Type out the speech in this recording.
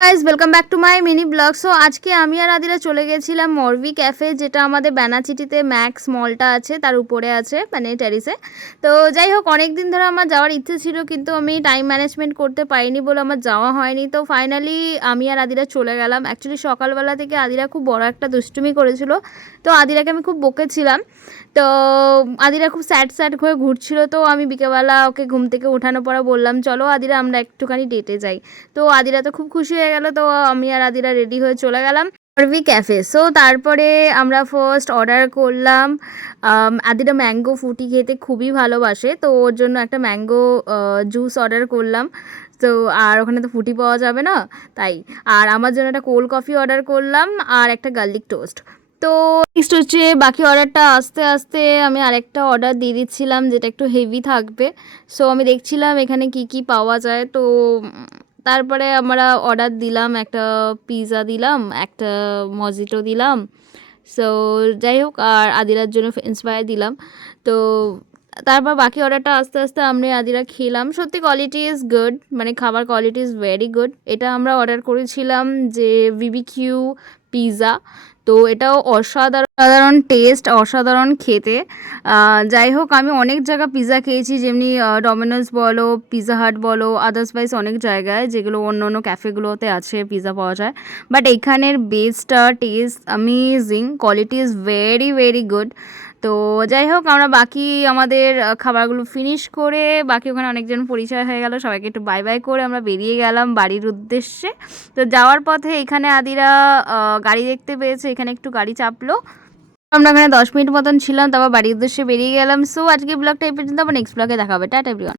Guys welcome back to my mini blog. So আজকে আমি আর আদিরা চলে গেছিলাম মরবি ক্যাফে, যেটা আমাদের ব্যানাচিটিতে ম্যাক্স মলটা আছে তার উপরে আছে, মানে টেরিসে। তো যাই হোক, অনেক দিন ধরে আমার যাওয়ার ইচ্ছে ছিল, কিন্তু আমি টাইম ম্যানেজমেন্ট করতে পারিনি বলে আমার যাওয়া হয়নি। তো ফাইনালি আমি আর আদিরা চলে গেলাম। অ্যাকচুয়ালি সকালবেলা থেকে আদিরা খুব বড় একটা দুষ্টুমি করেছিল, তো আদিরাকে আমি খুব বকেছিলাম। তো আদিরা খুব স্যাড স্যাড হয়ে ঘুরছিল, তো আমি বিকেলবেলা ওকে ঘুম থেকে ওঠানোর পরে বললাম চলো আদিরা আমরা একটুখানি ডেটে যাই। তো আদিরা তো খুব খুশি হয়ে গেল, তো আমি আর আদিরা রেডি হয়ে চলে গেলাম মরবি ক্যাফে। সো তারপরে আমরা ফার্স্ট অর্ডার করলাম, আদিরা ম্যাঙ্গো ফুটি খেতে খুবই ভালোবাসে, তো ওর জন্য একটা ম্যাঙ্গো জুস অর্ডার করলাম। তো আর ওখানে তো ফুটি পাওয়া যাবে না, তাই। আর আমার জন্য একটা কোল্ড কফি অর্ডার করলাম আর একটা গার্লিক টোস্ট। তো নেক্সট হচ্ছে বাকি অর্ডারটা আস্তে আস্তে আমি আরেকটা অর্ডার দিয়ে দিচ্ছিলাম, যেটা একটু হেভি থাকবে। সো আমি দেখছিলাম এখানে কি কি পাওয়া যায়। তো তারপরে আমরা অর্ডার দিলাম, একটা পিৎজা দিলাম, একটা মজিটো দিলাম। সো যাই হোক, আর আদিরার জন্য ফ্রেঞ্চ ফ্রাই দিলাম। তো তারপর বাকি অর্ডারটা আস্তে আস্তে আমরা আদিরা খেলাম। সত্যি কোয়ালিটি ইজ গুড, মানে খাবার কোয়ালিটি ইজ ভেরি গুড। এটা আমরা অর্ডার করেছিলাম যে বিবিকিউ পিৎজা। তো এটাও অসাধারণ টেস্ট, অসাধারণ খেতে। যাই হোক, আমি অনেক জায়গা পিৎজা খেয়েছি, যেমনি ডমিনোস বলো, পিৎজা হাট বলো, আদার্সওয়াইজ অনেক জায়গায় যেগুলো অন্য অন্য ক্যাফেগুলোতে আছে পিৎজা পাওয়া যায়। বাট এখানের বেসটা test amazing, quality is very very good. তো যাই হোক, আমরা বাকি আমাদের খাবারগুলো ফিনিশ করে, বাকি ওখানে অনেকজন পরিচয় হয়ে গেল, সবাইকে একটু বাই বাই করে আমরা বেরিয়ে গেলাম বাড়ির উদ্দেশ্যে। তো যাওয়ার পথে এখানে আদিরা গাড়ি দেখতে পেয়েছে, এখানে একটু গাড়ি চাপলো। আমরা এখানে 10 মিনিট মতন ছিলাম, তারপর বাড়ির উদ্দেশ্যে বেরিয়ে গেলাম। সো আজকে ব্লগটা এই পর্যন্ত, আবার নেক্সট ব্লগে দেখা হবে। Tata everyone.